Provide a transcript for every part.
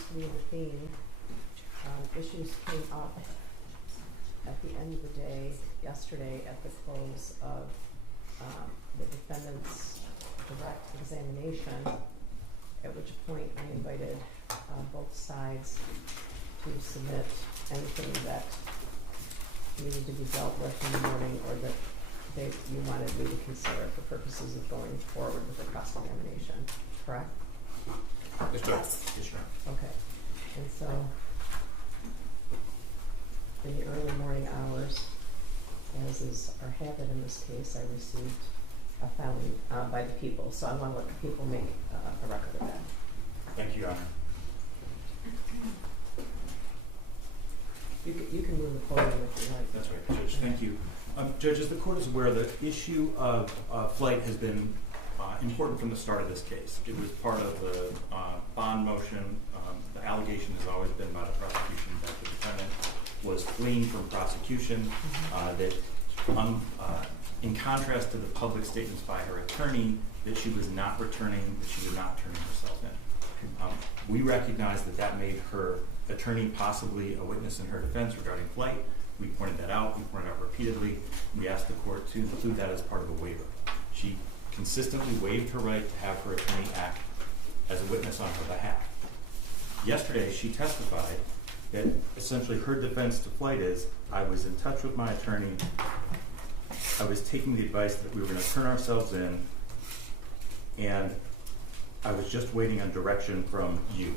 seems to be the theme. Issues came up at the end of the day yesterday at the close of the defendant's direct examination, at which point I invited both sides to submit anything that needed to be dealt with in the morning or that you wanted me to consider for purposes of going forward with the cross-examination, correct? Yes, sir. Okay. And so, in the early morning hours, as is our habit in this case, I received a filing by the people. So I want to let the people make a record of that. Thank you, Your Honor. You can move the podium if you like. That's right, Judge. Thank you. Judge, as the court is aware, the issue of flight has been important from the start of this case. It was part of the bond motion. The allegation has always been by the prosecution that the defendant was fleeing from prosecution, that in contrast to the public statements by her attorney, that she was not returning, that she would not turn herself in. We recognize that that made her attorney possibly a witness in her defense regarding flight. We pointed that out. We pointed out repeatedly. We asked the court to include that as part of a waiver. She consistently waived her right to have her attorney act as a witness on her behalf. Yesterday, she testified that essentially her defense to flight is, I was in touch with my attorney, I was taking the advice that we were going to turn ourselves in, and I was just waiting on direction from you.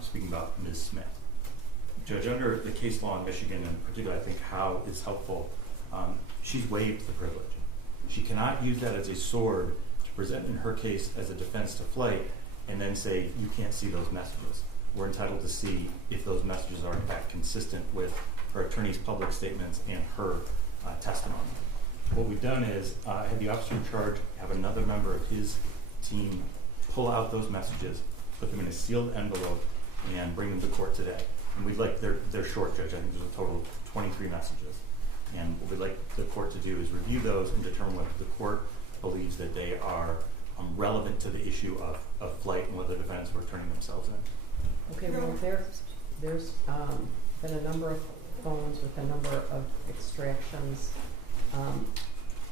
Speaking about Ms. Smith. Judge, under the case law in Michigan, in particular, I think how is helpful, she's waived the privilege. She cannot use that as a sword to present in her case as a defense to flight and then say, you can't see those messages. We're entitled to see if those messages are in fact consistent with her attorney's public statements and her testimony. What we've done is had the officer in charge have another member of his team pull out those messages, put them in a sealed envelope, and bring them to court today. And we'd like, they're short, Judge. I think there's a total of 23 messages. And what we'd like the court to do is review those and determine whether the court believes that they are relevant to the issue of flight and whether the defendants were turning themselves in. Okay, well, there's been a number of phones with a number of extractions.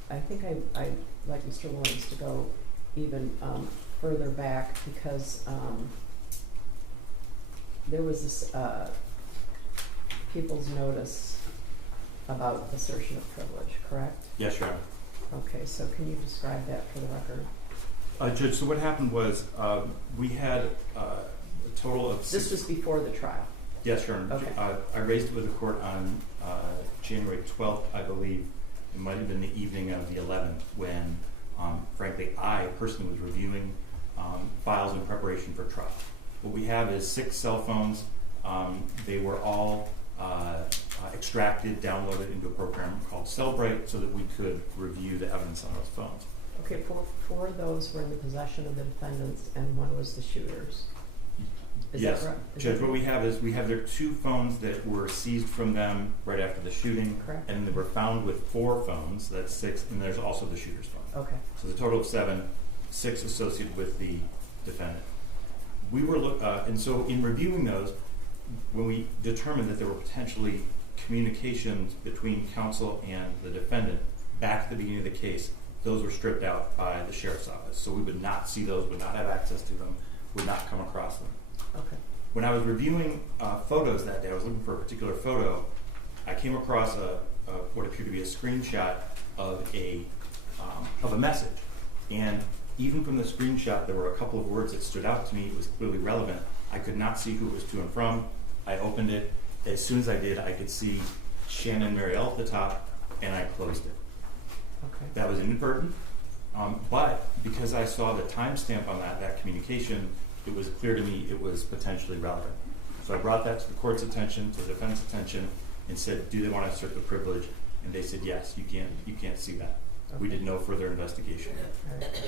I think I'd like Mr. Williams to go even further back because there was this people's notice about assertion of privilege, correct? Yes, Your Honor. Okay, so can you describe that for the record? Judge, so what happened was we had a total of This was before the trial? Yes, Your Honor. Okay. I raised it with the court on January 12th, I believe. It might have been the evening of the 11th when, frankly, I personally was reviewing files in preparation for trial. What we have is 6 cell phones. They were all extracted, downloaded into a program called Cellbrite so that we could review the evidence on those phones. Okay, 4 of those were in the possession of the defendants and 1 was the shooter's. Is yes, that right? Judge, what we have is we have their 2 phones that were seized from them right after the shooting. Correct. And they were found with 4 phones, that's 6, and there's also the shooter's phone. Okay. So the total of 7, 6 associated with the defendant. We were and so in reviewing those, when we determined that there were potentially communications between counsel and the defendant back at the beginning of the case, those were stripped out by the sheriff's office. So we would not see those, would not have access to them, would not come across them. Okay. When I was reviewing photos that day, I was looking for a particular photo. I came across what appeared to be a screenshot of a message, and even from the screenshot, there were a couple of words that stood out to me. It was clearly relevant. I could not see who it was to and from. I opened it. As soon as I did, I could see Shannon Marielle at the top, and I closed it. Okay. That was inadvertent, but because I saw the timestamp on that communication, it was clear to me it was potentially relevant. So I brought that to the court's attention, to the defense attention, and said, do they want to assert the privilege? And they said, yes, you can't see that. Okay. We did no further investigation. Right.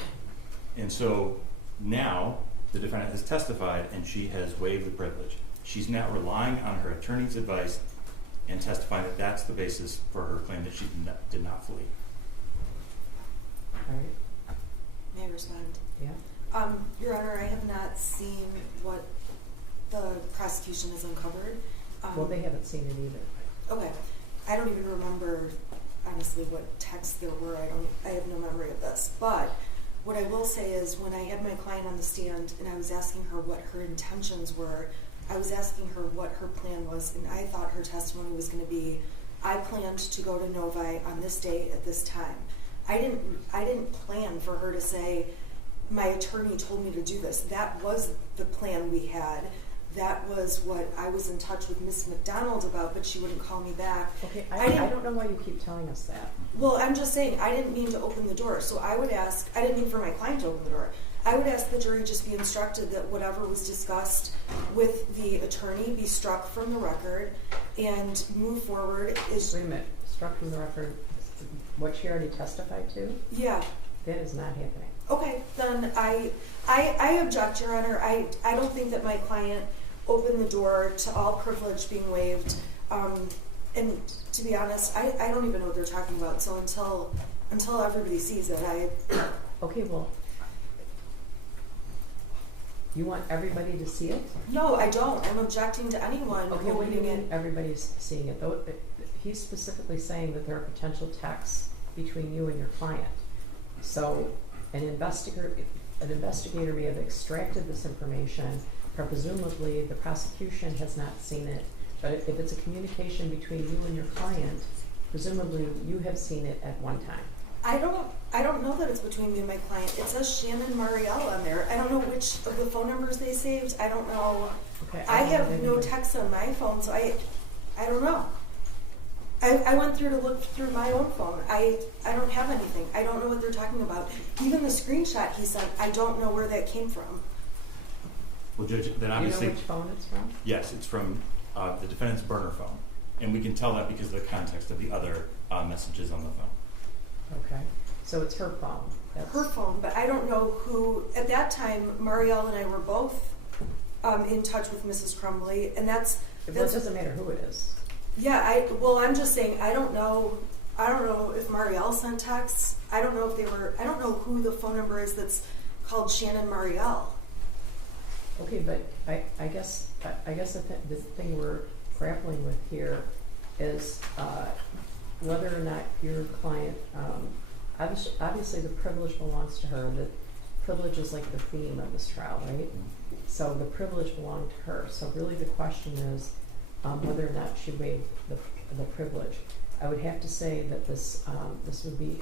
And so now the defendant has testified and she has waived the privilege. She's now relying on her attorney's advice and testifying that that's the basis for her claim that she did not flee. All right. May I respond? Yeah. Your Honor, I have not seen what the prosecution has uncovered. Well, they haven't seen it either. Okay. I don't even remember, honestly, what texts there were. I have no memory of this. But what I will say is when I had my client on the stand and I was asking her what her intentions were, I was asking her what her plan was, and I thought her testimony was going to be, I planned to go to Novi on this day at this time. I didn't plan for her to say, my attorney told me to do this. That was the plan we had. That was what I was in touch with Miss McDonald about, but she wouldn't call me back. Okay, I don't know why you keep telling us that. Well, I'm just saying, I didn't mean to open the door. So I would ask, I didn't mean for my client to open the door. I would ask the jury just be instructed that whatever was discussed with the attorney be struck from the record and move forward. Wait a minute, struck from the record, what she already testified to? Yeah. That is not happening. Okay, then I object, Your Honor. I don't think that my client opened the door to all privilege being waived. And to be honest, I don't even know what they're talking about. So until everybody sees it, Okay, well, you want everybody to see it? No, I don't. I'm objecting to anyone Okay, what do you opening mean it. everybody's seeing it? Though he's specifically saying that there are potential texts between you and your client. So an investigator may have extracted this information, or presumably the prosecution has not seen it. But if it's a communication between you and your client, presumably you have seen it at one time. I don't know that it's between me and my client. It says Shannon Marielle on there. I don't know which of the phone numbers they saved. I don't know. Okay, I have no text on my phone, so I don't know. I went through to look through my own phone. I don't have anything. I don't know what they're talking about. Even the screenshot he sent, I don't know where that came from. Well, Judge, then obviously... Do you know which phone it's from? Yes, it's from the defendant's burner phone. And we can tell that because of the context of the other messages on the phone. Okay, so it's her phone. That's Her phone, but I don't know who. At that time, Marielle and I were both in touch with Mrs. Crumbley, and that's it doesn't matter who it is. yeah. I'm just saying I don't know if Marielle sent texts. I don't know if they were. I don't know who the phone number is that's called Shannon Marielle. Okay, but I guess the thing we're grappling with here is whether or not your client, obviously the privilege belongs to her. The privilege is like the theme of this trial, right? So the privilege belonged to her. So really the question is whether or not she waived the privilege. I would have to say that this would be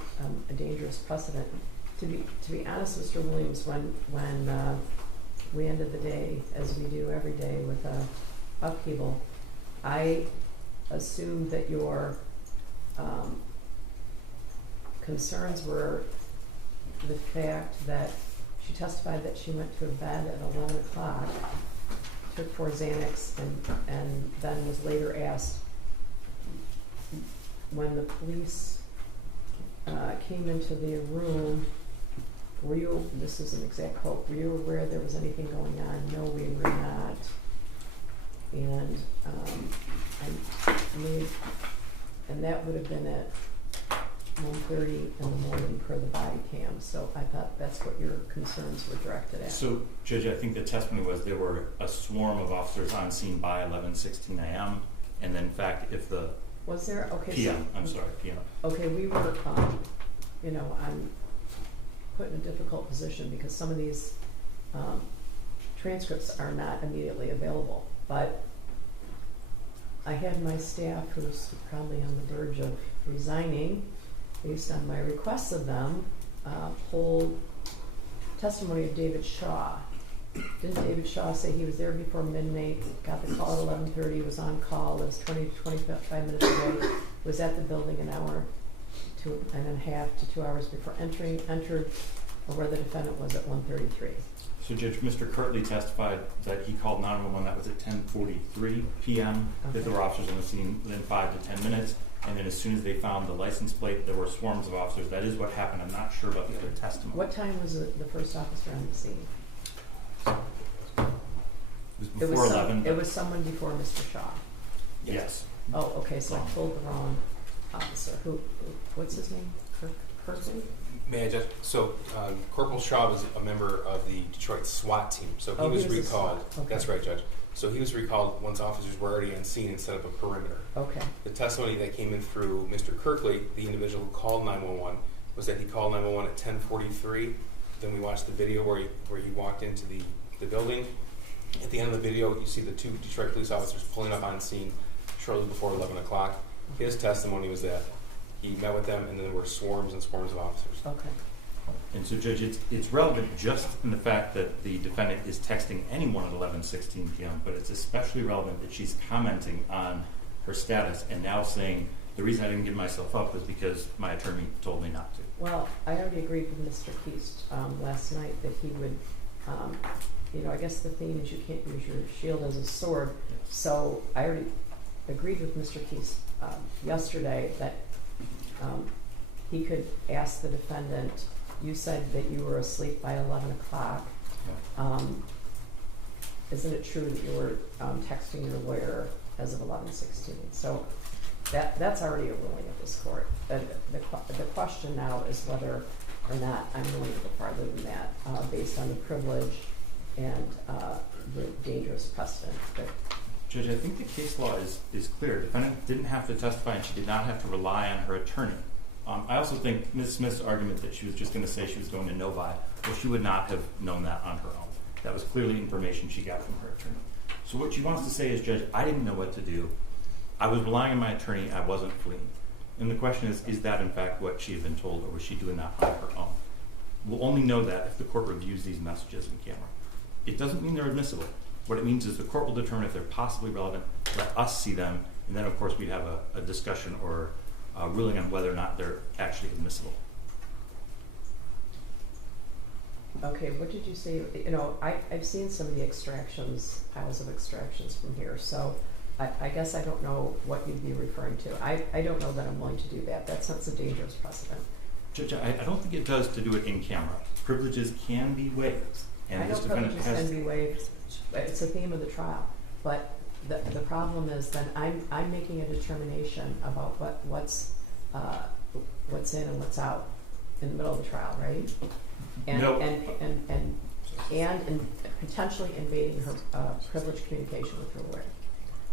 a dangerous precedent. To be honest, Mr. Williams, when we ended the day, as we do every day with upheaval, I assumed that your concerns were the fact that she testified that she went to bed at 11 o'clock, took 4 Xanax, and then was later asked when the police came into the room, were you, this is an exact quote, were you aware there was anything going on? No, we were not. And and that would have been at 1:30 in the morning per the body cam. So I thought that's what your concerns were directed at. So, Judge, I think the testimony was there were a swarm of officers on scene by 11:16 a.m. And then, in fact, if the Was there? Okay. PM, So, I'm sorry, PM. okay, we were, I'm put in a difficult position because some of these transcripts are not immediately available. But I had my staff, who's probably on the verge of resigning, based on my requests of them, pull testimony of David Shaw. Didn't David Shaw say he was there before midnight, got the call at 11:30, was on call, lives 20 to 25 minutes away, was at the building an hour and a half to 2 hours before entered where the defendant was at 1:33. So, Judge, Mr. Kirtley testified that he called 911. That was at 10:43 p.m. Okay. That there were officers on the scene within 5 to 10 minutes. And then as soon as they found the license plate, there were swarms of officers. That is what happened. I'm not sure about the other testimony. What time was the first officer on the scene? It was before 11. It was someone before Mr. Shaw. Yes. Oh, okay, so I told the wrong officer. What's his name? Crumbley? May I just, so Corporal Shaw was a member of the Detroit SWAT team, so he Oh, was he was a recalled. SWAT, okay. That's right, Judge. So he was recalled once officers were already on scene and set up a perimeter. Okay, The testimony that came in through Mr. Kirkley, the individual who called 911, was that he called 911 at 10:43. Then we watched the video where he walked into the building. At the end of the video, you see the two Detroit police officers pulling up on scene shortly before 11 o'clock. His testimony was that he met with them, and then there were swarms and swarms of officers. okay. And so, Judge, it's relevant just in the fact that the defendant is texting anyone at 11:16 p.m., but it's especially relevant that she's commenting on her status and now saying, the reason I didn't give myself up was because my attorney told me not to. Well, I already agreed with Mr. Keast last night that he would, I guess the theme is you can't use your shield as a sword. Yes. So I already agreed with Mr. Keast yesterday that he could ask the defendant, you said that you were asleep by 11 o'clock. Yeah. Isn't it true that you were texting your lawyer as of 11:16? So that's already a ruling of this court. The question now is whether or not I'm willing to go farther than that based on the privilege and the dangerous precedent. But Judge, I think the case law is clear. Defendant didn't have to testify and she did not have to rely on her attorney. I also think Ms. Smith's argument that she was just going to say she was going to novi, well, she would not have known that on her own. That was clearly information she got from her attorney. So what she wants to say is, Judge, I didn't know what to do. I was relying on my attorney. I wasn't fleeing. And the question is that in fact what she had been told, or was she doing that on her own? We'll only know that if the court reviews these messages in camera. It doesn't mean they're admissible. What it means is the court will determine if they're possibly relevant, let us see them, and then of course we'd have a discussion or a ruling on whether or not they're actually admissible. okay, what did you say? I've seen some of the extractions, piles of extractions from here. So I guess I don't know what you'd be referring to. I don't know that I'm willing to do that. That sets a dangerous precedent. Judge, I don't think it does to do it in camera. Privileges can be waived. And I this know defendant privileges has can be waived. It's a theme of the trial. But the problem is then I'm making a determination about what's in and what's out in the middle of the trial, right? And No. and potentially invading her privileged communication with her lawyer.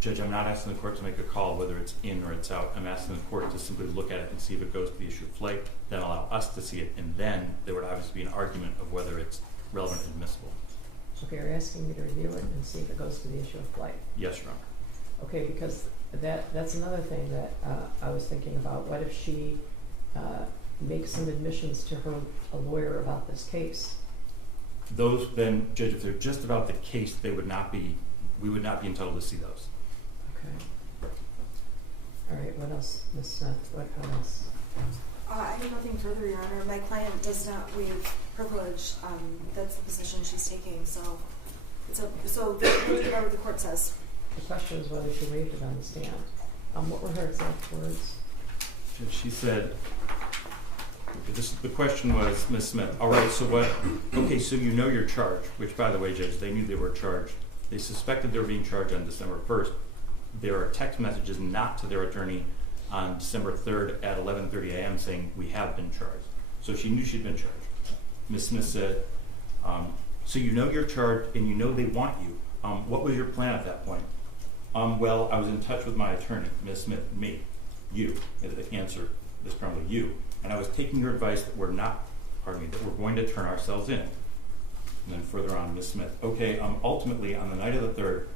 Judge, I'm not asking the court to make a call whether it's in or it's out. I'm asking the court to simply look at it and see if it goes to the issue of flight, then allow us to see it, and then there would obviously be an argument of whether it's relevant and admissible. Okay, you're asking me to review it and see if it goes to the issue of flight. Yes, Your Honor. Okay, because that's another thing that I was thinking about. What if she makes some admissions to her lawyer about this case? Those then, Judge, if they're just about the case, we would not be entitled to see those. Okay. All right, what else, Ms. Smith? What else? I have nothing further, Your Honor. My client does not waive privilege. That's the position she's taking. So whatever the court says. The question is whether she waived it on the stand. What were her exact words? Judge, she said, the question was, Ms. Smith, all right, so what, okay, so you know you're charged, which by the way, Judge, they knew they were charged. They suspected they were being charged on December 1st. There are text messages not to their attorney on December 3rd at 11:30 a.m. saying we have been charged. So she knew she'd been charged. Ms. Smith said, so you know you're charged and you know they want you. What was your plan at that point? Well, I was in touch with my attorney, Ms. Smith, me, you, the answer, Ms. Crumbley, you. And I was taking your advice that we're going to turn ourselves in. And then further on, Ms. Smith, okay, ultimately on the night of the 3rd,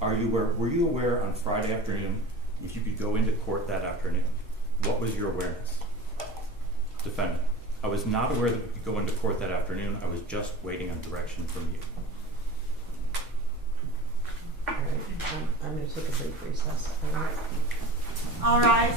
were you aware on Friday afternoon if you could go into court that afternoon? What was your awareness? Defendant, I was not aware that we could go into court that afternoon. I was just waiting on direction from you. All right, I'm going to take a brief recess. All rise.